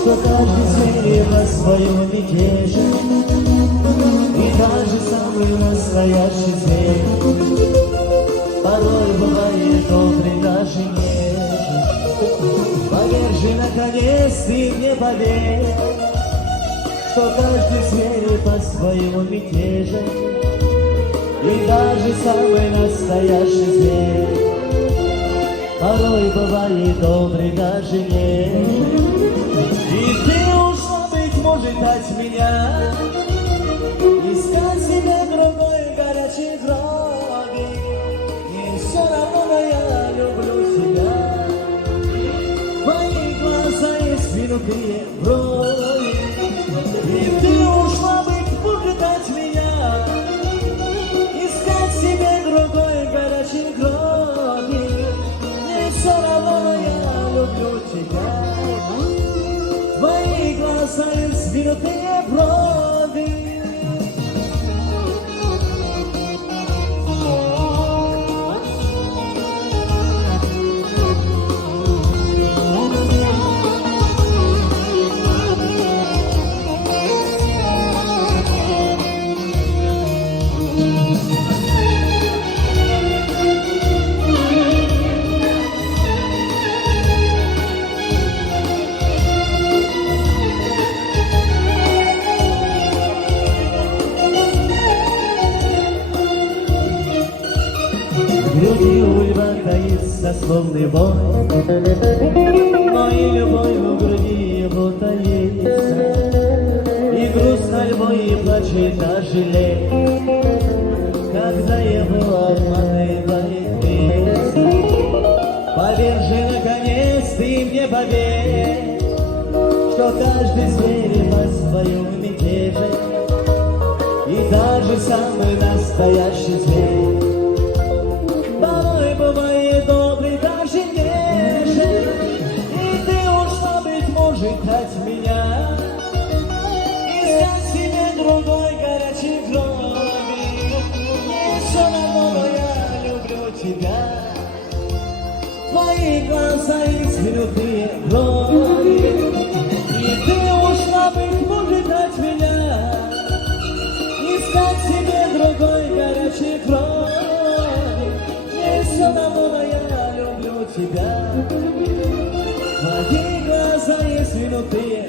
что каждый зверь на своем мятеже, и даже самый настоящий зверь порой бывает добрый, даже нежный. Поверь же, наконец, ты мне поверь, что каждый зверь по-своему мятеже, и даже самый настоящий зверь порой бывает добрый, даже нежный. И ты ушла, быть может, от меня, искать себе другой горячей крови. И все равно, но я люблю тебя. Твои глаза есть винутые брови. И ты ушла, быть может, от меня, искать себе другой горячей крови. И все равно, но я люблю тебя. Твои глаза и сдвинутые брови. В груди у льва таится словный бой, но и любовь в груди его таится, и грустно льву и плачет, а жалеет, когда я был обманной твоей песней. Поверь же, наконец, ты мне поверь, что каждый зверь по-своему мятеже, и даже самый настоящий зверь порой бывает добрый, даже нежный. И ты ушла, быть может, от меня, искать себе другой горячей крови. И все равно, но я люблю тебя. Твои глаза и свернутые брови. И ты ушла, быть может, от меня, искать себе другой горячей крови. Все равно, но я люблю тебя. Твои глаза есть винутые.